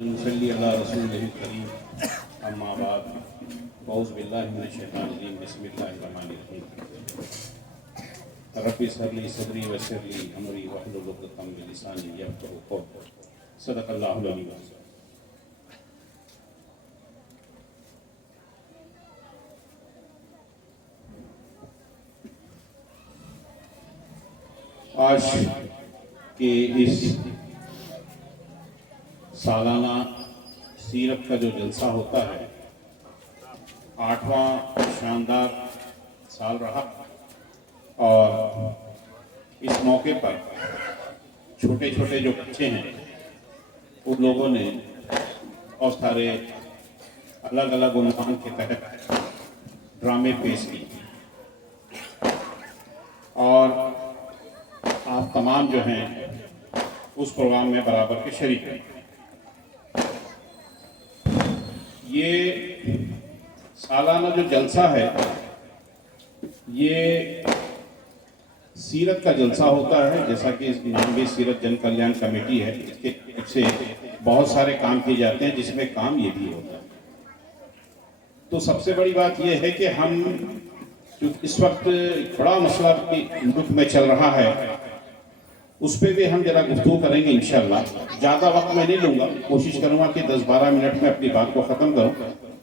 نصلی علی رسول الکریم اما بعد اعوذ باللہ من الشیطان الرجیم بسم اللہ الرحمن الرحیم رب اشرح لی صدری ویسر لی امری واحلل عقدۃ من لسانی یفقہوا قولی صدق اللہ العلی العظیم۔ آج کے اس سالانہ سیرت کا جو جلسہ ہوتا ہے 8واں شاندار سال رہا، اور اس موقع پر چھوٹے چھوٹے جو بچے ہیں ان لوگوں نے بہت سارے الگ الگ عنوان کے تحت ڈرامے پیش کیے، اور آپ تمام جو ہیں اس پروگرام میں برابر کے شریک ہیں۔ یہ سالانہ جو جلسہ ہے یہ سیرت کا جلسہ ہوتا ہے، جیسا کہ اس نام بھی سیرت جن کلیان کمیٹی ہے، اس کے سے بہت سارے کام کیے جاتے ہیں جس میں کام یہ بھی ہوتا ہے۔ تو سب سے بڑی بات یہ ہے کہ ہم جو اس وقت بڑا مسئلہ ملک میں چل رہا ہے اس پہ بھی ہم ذرا گفتگو کریں گے انشاءاللہ۔ زیادہ وقت میں نہیں لوں گا، کوشش کروں گا کہ 10-12 منٹ میں اپنی بات کو ختم کروں،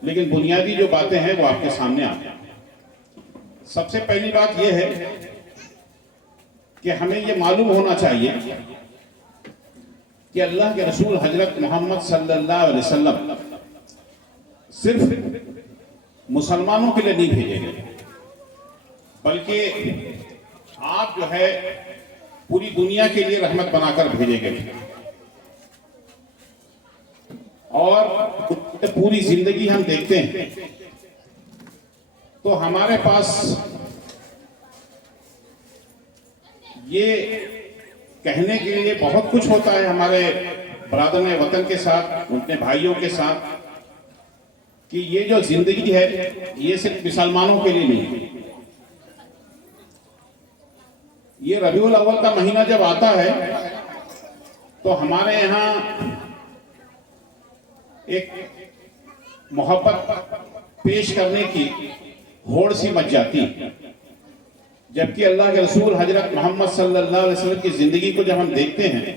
لیکن بنیادی جو باتیں ہیں وہ آپ کے سامنے آ جائیں۔ سب سے پہلی بات یہ ہے کہ ہمیں یہ معلوم ہونا چاہیے کہ اللہ کے رسول حضرت محمد صلی اللہ علیہ وسلم صرف مسلمانوں کے لیے نہیں بھیجے گئے، بلکہ آپ جو ہے پوری دنیا کے لیے رحمت بنا کر بھیجے گئے، اور پوری زندگی ہم دیکھتے ہیں تو ہمارے پاس یہ کہنے کے لیے بہت کچھ ہوتا ہے ہمارے برادران وطن کے ساتھ، اپنے بھائیوں کے ساتھ، کہ یہ جو زندگی ہے یہ صرف مسلمانوں کے لیے نہیں ہے۔ یہ ربیع الاول کا مہینہ جب آتا ہے تو ہمارے یہاں ایک محبت پیش کرنے کی ہوڑ سی مچ جاتی ہے، جبکہ اللہ کے رسول حضرت محمد صلی اللہ علیہ وسلم کی زندگی کو جب ہم دیکھتے ہیں،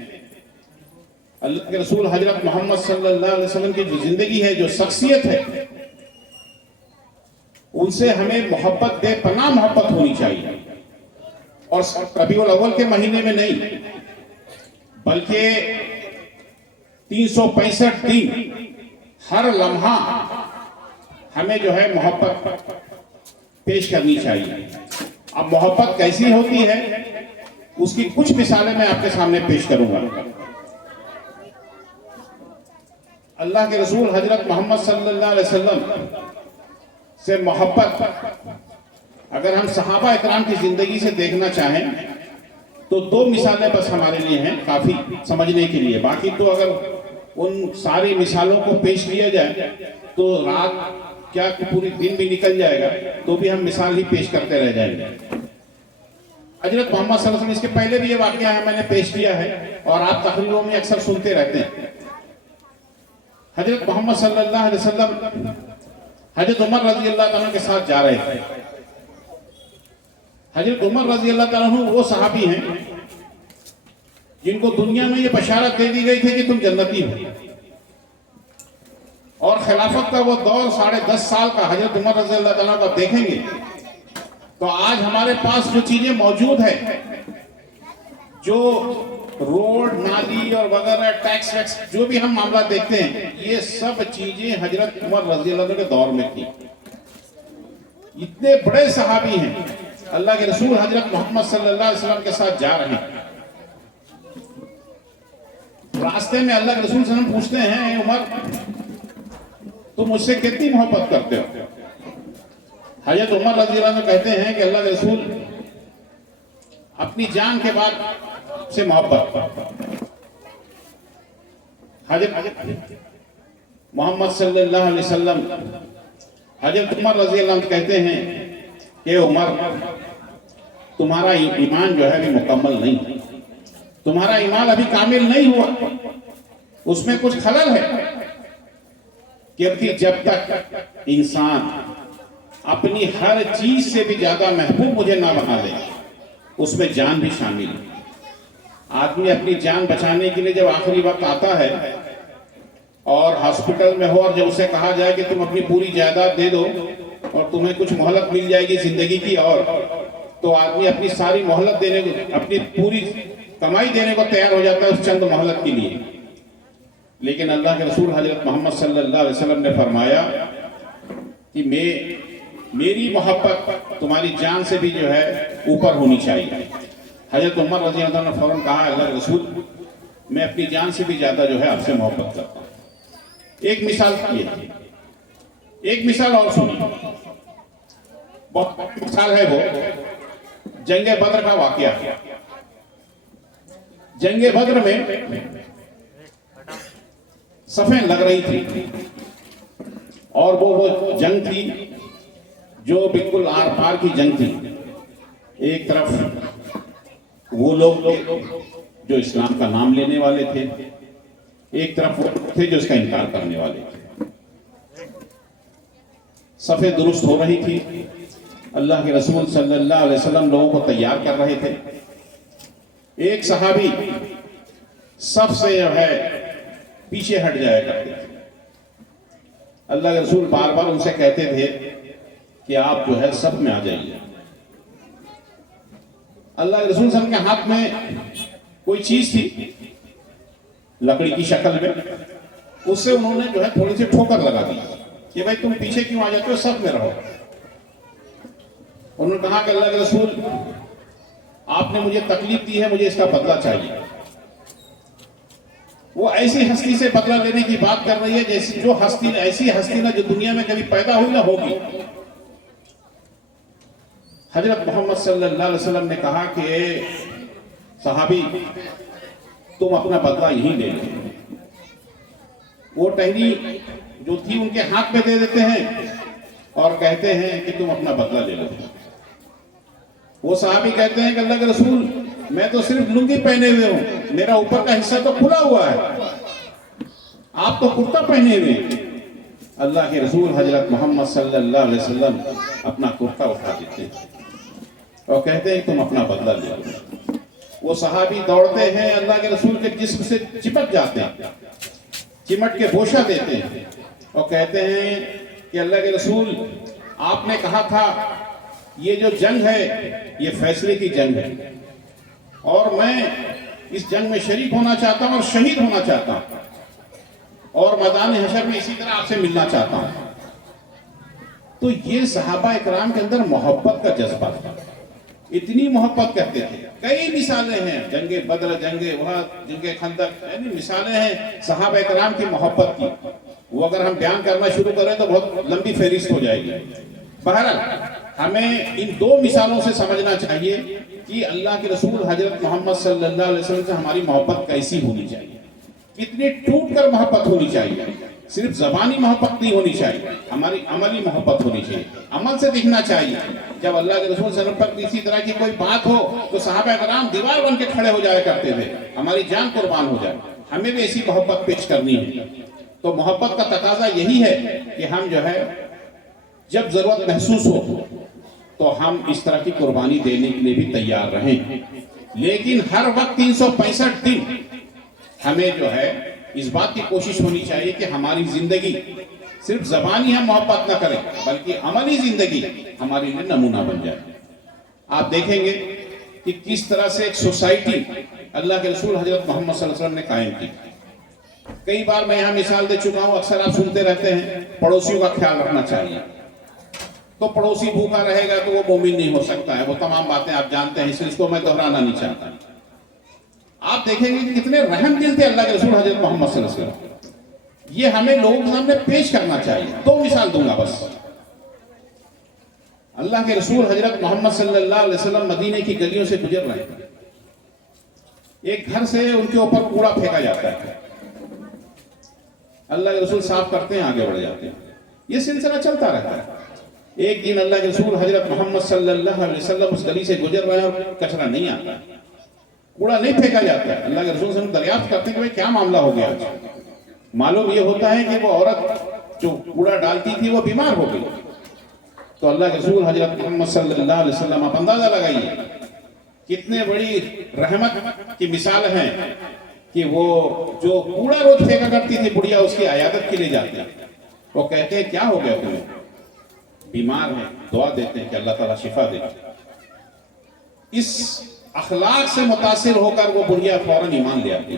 اللہ کے رسول حضرت محمد صلی اللہ علیہ وسلم کی جو زندگی ہے، جو شخصیت ہے، ان سے ہمیں محبت بے پناہ محبت ہونی چاہیے، اور ربیع الاول کے مہینے میں نہیں بلکہ 365 دن ہر لمحہ ہمیں جو ہے محبت پیش کرنی چاہیے۔ اب محبت کیسی ہوتی ہے اس کی کچھ مثالیں میں آپ کے سامنے پیش کروں گا۔ اللہ کے رسول حضرت محمد صلی اللہ علیہ وسلم سے محبت اگر ہم صحابہ اکرام کی زندگی سے دیکھنا چاہیں تو 2 مثالیں بس ہمارے لیے ہیں کافی سمجھنے کے لیے، باقی تو اگر ان ساری مثالوں کو پیش کیا جائے تو رات کیا پوری دن بھی نکل جائے گا تو بھی ہم مثال ہی پیش کرتے رہ جائیں گے۔ حضرت محمد صلی اللہ علیہ وسلم، اس کے پہلے بھی یہ واقعہ ہے، میں نے پیش کیا ہے اور آپ تقریروں میں اکثر سنتے رہتے ہیں۔ حضرت محمد صلی اللہ علیہ وسلم حضرت عمر رضی اللہ تعالیٰ کے ساتھ جا رہے تھے۔ حضرت عمر رضی اللہ تعالیٰ عنہ وہ صحابی ہیں جن کو دنیا میں یہ بشارت دے دی گئی تھی کہ تم جنتی ہو، اور خلافت کا وہ دور 10.5 سال کا حضرت عمر رضی اللہ تعالیٰ کو دیکھیں گے تو آج ہمارے پاس جو چیزیں موجود ہیں، جو روڈ نالی اور وغیرہ ٹیکس ویکس جو بھی ہم معاملات دیکھتے ہیں، یہ سب چیزیں حضرت عمر رضی اللہ عنہ کے دور میں تھی۔ اتنے بڑے صحابی ہیں، اللہ کے رسول حضرت محمد صلی اللہ علیہ وسلم کے ساتھ جا رہے ہیں، راستے میں اللہ کے رسول صلی اللہ علیہ وسلم پوچھتے ہیں، اے عمر تم مجھ سے کتنی محبت کرتے ہو؟ حضرت عمر رضی اللہ عنہ کہتے ہیں کہ اللہ کے رسول اپنی جان کے بعد سے محبت۔ حضرت محمد صلی اللہ علیہ وسلم حضرت عمر رضی اللہ عنہ کہتے ہیں کہ عمر تمہارا ایمان جو ہے ابھی مکمل نہیں، تمہارا ایمان ابھی کامل نہیں ہوا، اس میں کچھ خلل ہے، کیونکہ جب تک انسان اپنی ہر چیز سے بھی زیادہ محبوب مجھے نہ بنا لے، اس میں جان بھی شامل ہے۔ آدمی اپنی جان بچانے کے لیے جب آخری وقت آتا ہے اور ہاسپٹل میں ہو، اور جب اسے کہا جائے کہ تم اپنی پوری جائیداد دے دو اور تمہیں کچھ مہلت مل جائے گی زندگی کی، اور تو آدمی اپنی ساری مہلت دینے کو، اپنی پوری کمائی دینے کو تیار ہو جاتا ہے اس چند مہلت کے لیے۔ لیکن اللہ کے رسول حضرت محمد صلی اللہ علیہ وسلم نے فرمایا کہ میری محبت تمہاری جان سے بھی جو ہے اوپر ہونی چاہیے۔ حضرت عمر رضی اللہ عنہ نے فوراً کہا، اللہ کے رسول میں اپنی جان سے بھی زیادہ جو ہے آپ سے محبت کرتا ہوں۔ ایک مثال یہ ہے، ایک مثال اور سنی، بہت مثال ہے وہ جنگ بدر کا واقعہ۔ جنگ بدر میں صفیں لگ رہی تھی، اور وہ جنگ تھی جو بالکل آر پار کی جنگ تھی۔ ایک طرف وہ لوگ جو اسلام کا نام لینے والے تھے، ایک طرف وہ تھے جو اس کا انکار کرنے والے تھے۔ صفیں درست ہو رہی تھی، اللہ کے رسول صلی اللہ علیہ وسلم لوگوں کو تیار کر رہے تھے۔ ایک صحابی صف سے جو ہے پیچھے ہٹ جایا کرتے تھے۔ اللہ کے رسول بار بار ان سے کہتے تھے کہ آپ جو ہے صف میں آ جائیے۔ اللہ کے رسول صلی اللہ علیہ وسلم کے ہاتھ میں کوئی چیز تھی لکڑی کی شکل میں، اس سے انہوں نے جو ہے تھوڑی سی ٹھوکر لگا دی کہ بھائی تم پیچھے کیوں آ جاتے ہو، صف میں رہو۔ انہوں نے کہا کہ اللہ کے رسول آپ نے مجھے تکلیف دی ہے، مجھے اس کا بدلہ چاہیے۔ وہ ایسی ہستی سے بدلہ لینے کی بات کر رہی ہے جیسی جو ہستی ایسی ہستی نہ جو دنیا میں کبھی پیدا ہوئی نہ ہوگی۔ حضرت محمد صلی اللہ علیہ وسلم نے کہا کہ صحابی تم اپنا بدلہ یہیں لے لو۔ وہ ٹہنی جو تھی ان کے ہاتھ میں دے دیتے ہیں اور کہتے ہیں کہ تم اپنا بدلہ لے لو۔ وہ صحابی کہتے ہیں کہ اللہ کے رسول میں تو صرف لنگی پہنے ہوئے ہوں، میرا اوپر کا حصہ تو کھلا ہوا ہے، آپ تو کرتا پہنے ہوئے ہیں۔ اللہ کے رسول حضرت محمد صلی اللہ علیہ وسلم اپنا کرتا اٹھا دیتے ہیں اور کہتے ہیں تم اپنا بدلہ لے لو۔ وہ صحابی دوڑتے ہیں، اللہ کے رسول کے جسم سے چپک جاتے ہیں، چمٹ کے بوشہ دیتے ہیں اور کہتے ہیں کہ اللہ کے رسول آپ نے کہا تھا یہ جو جنگ ہے یہ فیصلے کی جنگ ہے، اور میں اس جنگ میں شریک ہونا چاہتا ہوں اور شہید ہونا چاہتا ہوں، اور میدان حشر میں اسی طرح آپ سے ملنا چاہتا ہوں۔ تو یہ صحابہ اکرام کے اندر محبت کا جذبہ تھا، اتنی محبت کرتے تھے۔ کئی مثالیں ہیں، جنگ بدر، جنگ احد، جنگ خندق، یعنی مثالیں ہیں صحابہ اکرام کی محبت کی، وہ اگر ہم بیان کرنا شروع کریں تو بہت لمبی فہرست ہو جائے گی۔ بہرحال ہمیں ان دو مثالوں سے سمجھنا چاہیے کہ اللہ کے رسول حضرت محمد صلی اللہ علیہ وسلم سے ہماری محبت کیسی ہونی چاہیے، کتنی ٹوٹ کر محبت ہونی چاہیے۔ صرف زبانی محبت نہیں ہونی چاہیے، ہماری عملی محبت ہونی چاہیے، عمل سے دکھنا چاہیے۔ جب اللہ کے رسول صلی اللہ علیہ وسلم پر کسی طرح کی کوئی بات ہو تو صحابہ کرام دیوار بن کے کھڑے ہو جایا کرتے تھے، ہماری جان قربان ہو جائے۔ ہمیں بھی ایسی محبت پیش کرنی ہے۔ تو محبت کا تقاضا یہی ہے کہ ہم جو ہے جب ضرورت محسوس ہو تو ہم اس طرح کی قربانی دینے کے لیے بھی تیار رہیں، لیکن ہر وقت 365 دن ہمیں جو ہے اس بات کی کوشش ہونی چاہیے کہ ہماری زندگی صرف زبانی ہم محبت نہ کریں بلکہ عملی زندگی ہمارے لیے نمونہ بن جائے۔ آپ دیکھیں گے کہ کس طرح سے ایک سوسائٹی اللہ کے رسول حضرت محمد صلی اللہ علیہ وسلم نے قائم کی۔ کئی بار میں یہاں مثال دے چکا ہوں، اکثر آپ سنتے رہتے ہیں پڑوسیوں کا خیال رکھنا چاہیے۔ تو پڑوسی بھوکا رہے گا تو وہ مومن نہیں ہو سکتا ہے، وہ تمام باتیں آپ جانتے ہیں، اس کو میں دہرانا نہیں چاہتا۔ آپ دیکھیں گے کہ کتنے رحم دل تھے اللہ کے رسول حضرت محمد صلی اللہ علیہ وسلم، یہ ہمیں لوگوں کے سامنے پیش کرنا چاہیے۔ دو مثال دوں گا بس۔ اللہ کے رسول حضرت محمد صلی اللہ علیہ وسلم مدینے کی گلیوں سے گزر رہے ہیں، ایک گھر سے ان کے اوپر کوڑا پھینکا جاتا ہے، اللہ کے رسول صاف کرتے ہیں، آگے بڑھ جاتے ہیں، یہ سلسلہ چلتا رہتا ہے۔ ایک دن اللہ کے رسول حضرت محمد صلی اللہ علیہ وسلم اس گلی سے گزر رہے ہیں اور کچرا نہیں آتا ہے، کوڑا نہیں پھینکا جاتا ہے. اللہ کے رسول صلی اللہ علیہ وسلم دریافت کرتے ہیں کہ بھائی کیا معاملہ ہو گیا. معلوم یہ ہوتا ہے کہ وہ عورت جو کوڑا ڈالتی تھی وہ بیمار ہو گئی. تو اللہ کے رسول حضرت محمد صلی اللہ علیہ وسلم آپ اندازہ لگائیے کتنے بڑی رحمت کی مثال ہے کہ وہ جو کوڑا روز پھینکا کرتی تھی بڑھیا اس کی عیادت کے لیے جاتے ہیں. وہ کہتے ہیں کیا ہو گیا تمہیں, بیمار ہیں, دعا دیتے ہیں کہ اللہ تعالیٰ شفا دے. اس اخلاق سے متاثر ہو کر وہ بڑھیا فوراً ایمان لے آتی.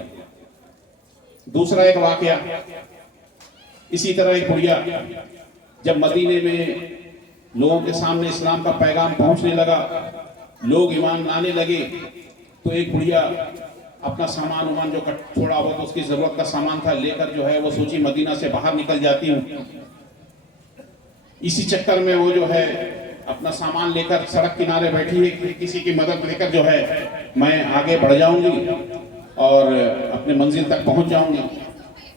دوسرا ایک واقعہ اسی طرح ایک بڑھیا جب مدینے میں لوگوں کے سامنے اسلام کا پیغام پہنچنے لگا, لوگ ایمان لانے لگے, تو ایک بڑھیا اپنا سامان وامان جو تھوڑا بہت اس کی ضرورت کا سامان تھا لے کر جو ہے وہ سوچی مدینہ سے باہر نکل جاتی ہوں. اسی چکر میں وہ جو ہے اپنا سامان لے کر سڑک کنارے بیٹھی ہے کہ کسی کی مدد لے کر جو ہے میں آگے بڑھ جاؤں گی اور اپنے منزل تک پہنچ جاؤں گی.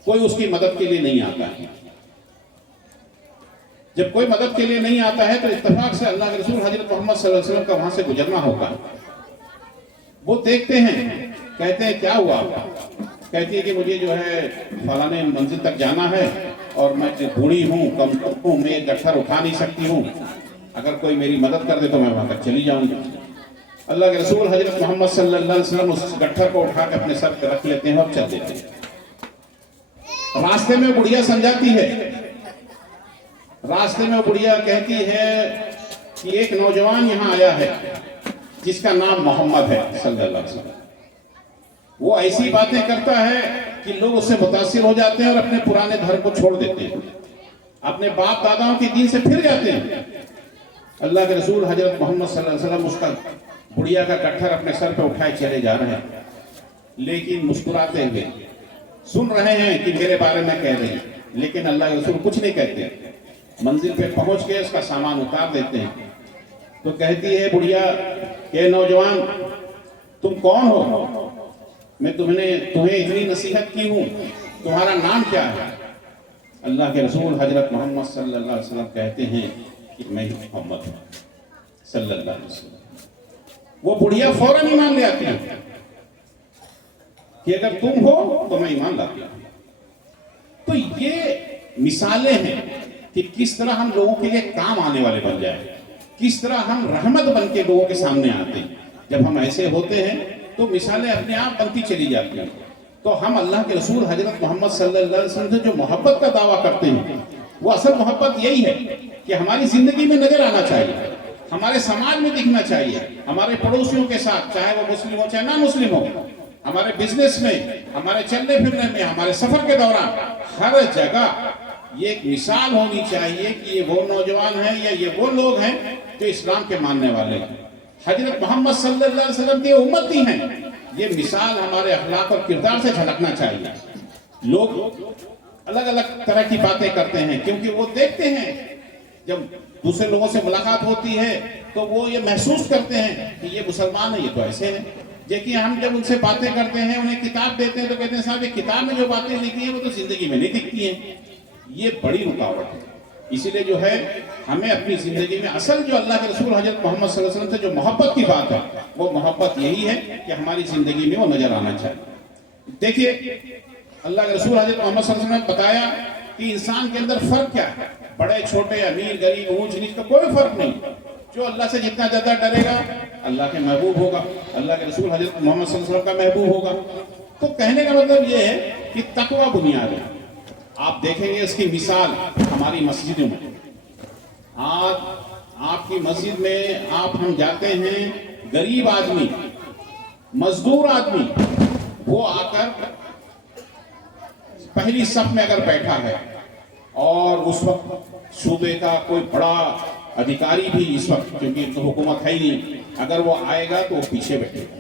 کوئی اس کی مدد کے لیے نہیں آتا ہے. جب کوئی مدد کے لیے نہیں آتا ہے تو اتفاق سے اللہ کے رسول حضرت محمد صلی اللہ علیہ وسلم کا وہاں سے گزرنا ہوگا. وہ دیکھتے ہیں, کہتے ہیں کیا ہوا. کہتی ہے کہ مجھے جو ہے فلانے منزل تک جانا ہے اور میں بوڑھی ہوں, کمزور ہوں, میں ایک گٹھر اٹھا نہیں سکتی ہوں, اگر کوئی میری مدد کر دے تو میں وہاں تک چلی جاؤں گی. اللہ کے رسول حضرت محمد صلی اللہ علیہ وسلم اس گٹھر کو اٹھا کے اپنے سر پہ رکھ لیتے ہیں اور چل دیتے ہیں. راستے میں بڑھیا سمجھاتی ہے, راستے میں بڑھیا کہتی ہے کہ ایک نوجوان یہاں آیا ہے جس کا نام محمد ہے صلی اللہ علیہ وسلم. وہ ایسی باتیں کرتا ہے کہ لوگ اس سے متاثر ہو جاتے ہیں اور اپنے پرانے دھرم کو چھوڑ دیتے ہیں, اپنے باپ داداؤں کے دین سے پھر جاتے ہیں. اللہ کے رسول حضرت محمد صلی اللہ علیہ وسلم اس کا بڑھیا کا گٹھر اپنے سر پہ اٹھائے چلے جا رہے ہیں, لیکن مسکراتے ہوئے سن رہے ہیں کہ میرے بارے میں کہہ رہے ہیں, لیکن اللہ کے رسول کچھ نہیں کہتے. منزل پہ پہنچ کے اس کا سامان اتار دیتے ہیں. تو کہتی ہے بڑھیا کہ نوجوان تم کون ہو, میں تمہیں اتنی نصیحت کی ہوں, تمہارا نام کیا ہے. اللہ کے رسول حضرت محمد صلی اللہ علیہ وسلم کہتے ہیں کہ میں محمد ہوں صلی اللہ علیہ وسلم. وہ بڑھیا فوراً ایمان لے آتی ہے کہ اگر تم ہو تو میں ایمان لاتی ہوں. تو یہ مثالیں ہیں کہ کس طرح ہم لوگوں کے لیے کام آنے والے بن جائیں, کس طرح ہم رحمت بن کے لوگوں کے سامنے آتے ہیں. جب ہم ایسے ہوتے ہیں تو مثالیں اپنے آپ بنتی چلی جاتی ہیں. تو ہم اللہ کے رسول حضرت محمد صلی اللہ علیہ وسلم سے جو محبت کا دعویٰ کرتے ہیں وہ اصل محبت یہی ہے کہ ہماری زندگی میں نظر آنا چاہیے, ہمارے سماج میں دکھنا چاہیے, ہمارے پڑوسیوں کے ساتھ, چاہے وہ مسلم ہو چاہے نہ مسلم ہو, ہمارے بزنس میں, ہمارے چلنے پھرنے میں, ہمارے سفر کے دوران, ہر جگہ یہ ایک مثال ہونی چاہیے کہ یہ وہ نوجوان ہیں یا یہ وہ لوگ ہیں جو اسلام کے ماننے والے ہیں, حضرت محمد صلی اللہ علیہ وسلم کے امتی ہیں. یہ مثال ہمارے اخلاق اور کردار سے جھلکنا چاہیے. لوگ الگ الگ طرح کی باتیں کرتے ہیں کیونکہ وہ دیکھتے ہیں جب دوسرے لوگوں سے ملاقات ہوتی ہے تو وہ یہ محسوس کرتے ہیں کہ یہ مسلمان ہیں, یہ تو ایسے ہیں. لیکن ہم جب ان سے باتیں کرتے ہیں, انہیں کتاب دیتے ہیں تو کہتے ہیں صاحب یہ کتاب میں جو باتیں لکھی ہیں وہ تو زندگی میں نہیں دکھتی ہیں. یہ بڑی رکاوٹ ہے. اسی لیے جو ہے ہمیں اپنی زندگی میں اصل جو اللہ کے رسول حضرت محمد صلی اللہ علیہ وسلم سے جو محبت کی بات ہے وہ محبت یہی ہے کہ ہماری زندگی میں وہ نظر آنا چاہیے. دیکھیے اللہ کے رسول حضرت محمد صلی اللہ علیہ وسلم نے بتایا کہ انسان کے اندر فرق کیا ہے, بڑے چھوٹے, امیر غریب, اونچ نیچ کا کوئی فرق نہیں. جو اللہ سے جتنا زیادہ ڈرے گا اللہ کے محبوب ہوگا, اللہ کے رسول حضرت محمد صلی اللہ علیہ وسلم کا محبوب ہوگا. تو کہنے کا مطلب یہ ہے کہ تقوی بنیاد ہے. آپ دیکھیں گے اس کی مثال ہماری مسجدوں میں. آج آپ کی مسجد میں ہم جاتے ہیں, غریب آدمی, مزدور آدمی, وہ آ کر پہلی صف میں اگر بیٹھا ہے اور اس وقت صوبے کا کوئی بڑا ادھیکاری بھی اس وقت, کیونکہ تو حکومت ہے ہی نہیں, اگر وہ آئے گا تو وہ پیچھے بیٹھے گا.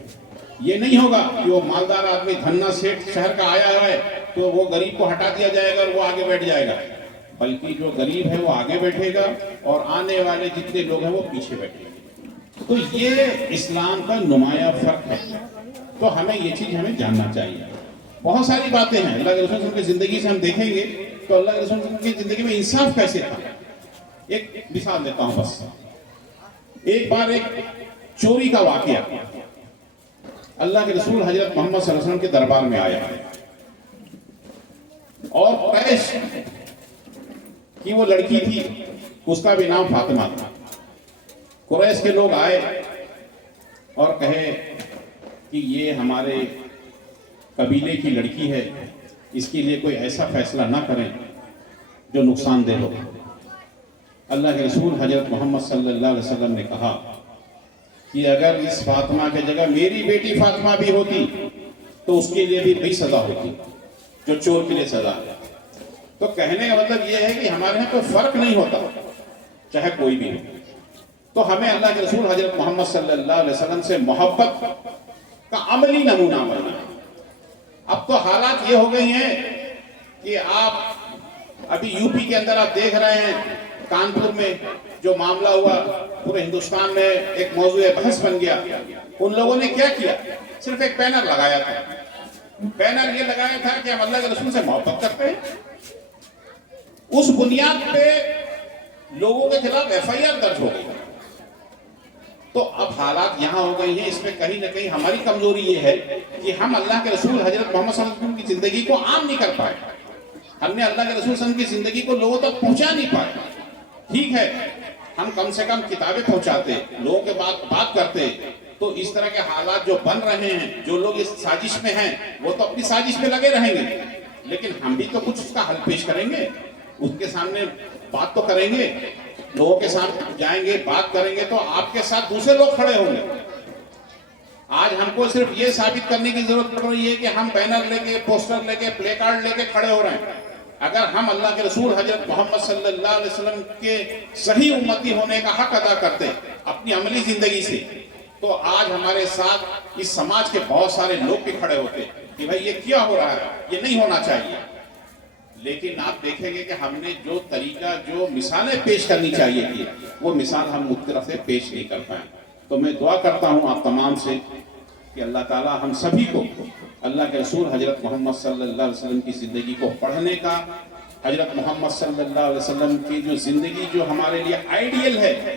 یہ نہیں ہوگا کہ وہ مالدار آدمی دھنا سیٹھ شہر کا آیا ہے تو وہ غریب کو ہٹا دیا جائے گا اور وہ آگے بیٹھ جائے گا, بلکہ جو غریب ہے وہ آگے بیٹھے گا اور آنے والے جتنے لوگ ہیں وہ پیچھے بیٹھے گا. تو یہ اسلام کا نمایاں فرق ہے. تو ہمیں یہ چیز جاننا چاہیے. بہت ساری باتیں ہیں اللہ کے رسول کی زندگی سے ہم دیکھیں گے تو اللہ کے رسول کی زندگی میں انصاف کیسے تھا. ایک مثال دیتا ہوں بس. ایک بار ایک چوری کا واقعہ, اللہ کے رسول حضرت محمد صلی اللہ علیہ وسلم کے دربار میں آیا اور قریش کی وہ لڑکی تھی، اس کا بھی نام فاطمہ تھا. قریش کے لوگ آئے اور کہے کہ یہ ہمارے قبیلے کی لڑکی ہے، اس کے لیے کوئی ایسا فیصلہ نہ کریں جو نقصان دہ ہو. اللہ کے رسول حضرت محمد صلی اللہ علیہ وسلم نے کہا کہ اگر اس فاطمہ کی جگہ میری بیٹی فاطمہ بھی ہوتی تو اس کے لیے بھی وہی سزا ہوتی جو چور کے لیے سزا ہے. تو کہنے کا مطلب یہ ہے کہ ہمارے یہاں کوئی فرق نہیں ہوتا چاہے کوئی بھی ہو. تو ہمیں اللہ کے رسول حضرت محمد صلی اللہ علیہ وسلم سے محبت کا عملی نمونہ بننا ہے. اب تو حالات یہ ہو گئی ہیں کہ آپ ابھی یو پی کے اندر آپ دیکھ رہے ہیں کانپور میں جو معاملہ ہوا، پورے ہندوستان میں ایک موضوع بحث بن گیا. ان لوگوں نے کیا کیا؟ صرف ایک بینر لگایا تھا. بینر یہ لگایا تھا کہ ہم اللہ کے رسول سے محبت کرتے ہیں. اس بنیاد پہ لوگوں کے خلاف ایف آئی آر درج ہو گئی. تو اب حالات یہاں ہو گئی ہیں، اس میں کہیں نہ کہیں ہماری کمزوری یہ ہے کہ ہم اللہ کے رسول حضرت محمد صلی اللہ علیہ وسلم کی زندگی کو عام نہیں کر پائے. ہم نے اللہ کے رسول صلی اللہ علیہ وسلم کی زندگی کو لوگوں تک پہنچا نہیں پائے. ٹھیک ہے، ہم کم سے کم کتابیں پہنچاتے، لوگوں کے بات کرتے. تو اس طرح کے حالات جو بن رہے ہیں، جو لوگ اس سازش میں ہیں وہ تو اپنی سازش میں لگے رہیں گے، لیکن ہم بھی تو کچھ اس کا حل پیش کریں گے. اس کے سامنے بات تو کریں گے، لوگوں کے ساتھ جائیں گے، بات کریں گے، تو آپ کے ساتھ دوسرے لوگ کھڑے ہوں گے. آج ہم کو صرف یہ ثابت کرنے کی ضرورت پڑ رہی ہے کہ ہم بینر لے کے، پوسٹر لے کے، پلے کارڈ لے کے کھڑے ہو رہے ہیں. اگر ہم اللہ کے رسول حضرت محمد صلی اللہ علیہ وسلم کے صحیح امتی ہونے کا حق ادا کرتے اپنی عملی زندگی سے، تو آج ہمارے ساتھ اس سماج کے بہت سارے لوگ بھی کھڑے ہوتے کہ بھائی یہ کیا ہو رہا ہے، یہ نہیں ہونا چاہیے. لیکن آپ دیکھیں گے کہ ہم نے جو طریقہ، جو مثالیں پیش کرنی چاہیے تھی، وہ مثال ہم اس طرح سے پیش نہیں کر پائے. تو میں دعا کرتا ہوں آپ تمام سے کہ اللہ تعالیٰ ہم سبھی کو اللہ کے رسول حضرت محمد صلی اللہ علیہ وسلم کی زندگی کو پڑھنے کا، حضرت محمد صلی اللہ علیہ وسلم کی جو زندگی جو ہمارے لیے آئیڈیل ہے،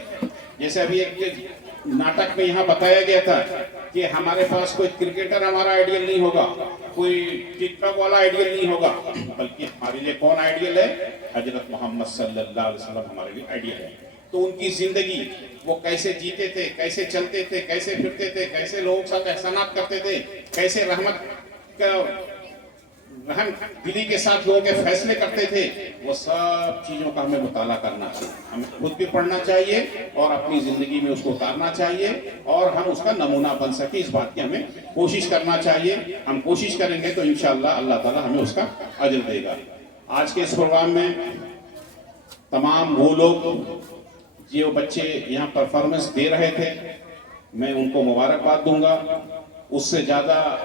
جیسے ابھی ایک ناٹک میں یہاں بتایا گیا تھا کہ ہمارے پاس کوئی کرکٹر ہمارا آئیڈیل نہیں ہوگا، کوئی ٹک ٹاک والا آئیڈیل نہیں ہوگا، بلکہ ہمارے لیے کون آئیڈیل ہے؟ حضرت محمد صلی اللہ علیہ وسلم ہمارے لیے آئیڈیل ہے. تو ان کی زندگی، وہ کیسے جیتے تھے، کیسے چلتے تھے، کیسے پھرتے تھے، کیسے لوگوں کے ساتھ احسانات کرتے تھے، کیسے رحم دلی کے ساتھ لوگوں کے فیصلے کرتے تھے، وہ سب چیزوں کا ہمیں مطالعہ کرنا چاہیے. ہمیں خود بھی پڑھنا چاہیے اور اپنی زندگی میں اس کو اتارنا چاہیے، اور ہم اس کا نمونہ بن سکے اس بات کی ہمیں کوشش کرنا چاہیے. ہم کوشش کریں گے تو انشاءاللہ اللہ تعالیٰ ہمیں اس کا اجر دے گا. آج کے اس پروگرام میں تمام وہ لوگ جو بچے یہاں پرفارمنس دے رہے تھے، میں ان کو مبارکباد دوں گا. اس سے زیادہ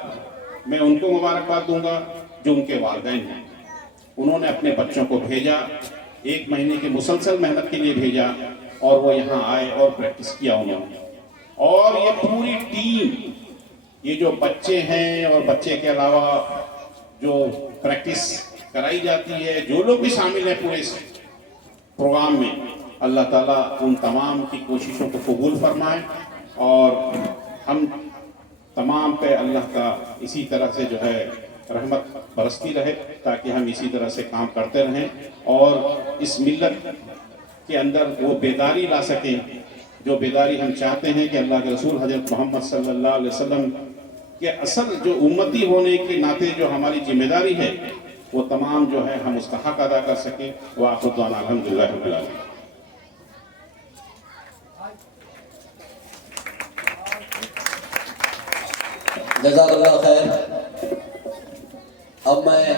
میں ان کو مبارکباد دوں گا جو ان کے والدین ہیں. انہوں نے اپنے بچوں کو بھیجا، 1 مہینے کی مسلسل محنت کے لیے بھیجا، اور وہ یہاں آئے اور پریکٹس کیا انہوں نے. اور یہ پوری ٹیم، یہ جو بچے ہیں اور بچے کے علاوہ جو پریکٹس کرائی جاتی ہے، جو لوگ بھی شامل ہیں پورے اس پروگرام میں، اللہ تعالیٰ ان تمام کی کوششوں کو قبول فرمائے، اور ہم تمام پہ اللہ کا اسی طرح سے جو ہے رحمت برستی رہے، تاکہ ہم اسی طرح سے کام کرتے رہیں اور اس ملت کے اندر وہ بیداری لا سکیں جو بیداری ہم چاہتے ہیں کہ اللہ کے رسول حضرت محمد صلی اللہ علیہ وسلم کے اصل جو امتی ہونے کے ناطے جو ہماری ذمہ داری ہے، وہ تمام جو ہے ہم اس کا حق ادا کر سکیں. وآخر دعوانا الحمدللہ رب العالمین. جزاک اللہ خیر. اب میں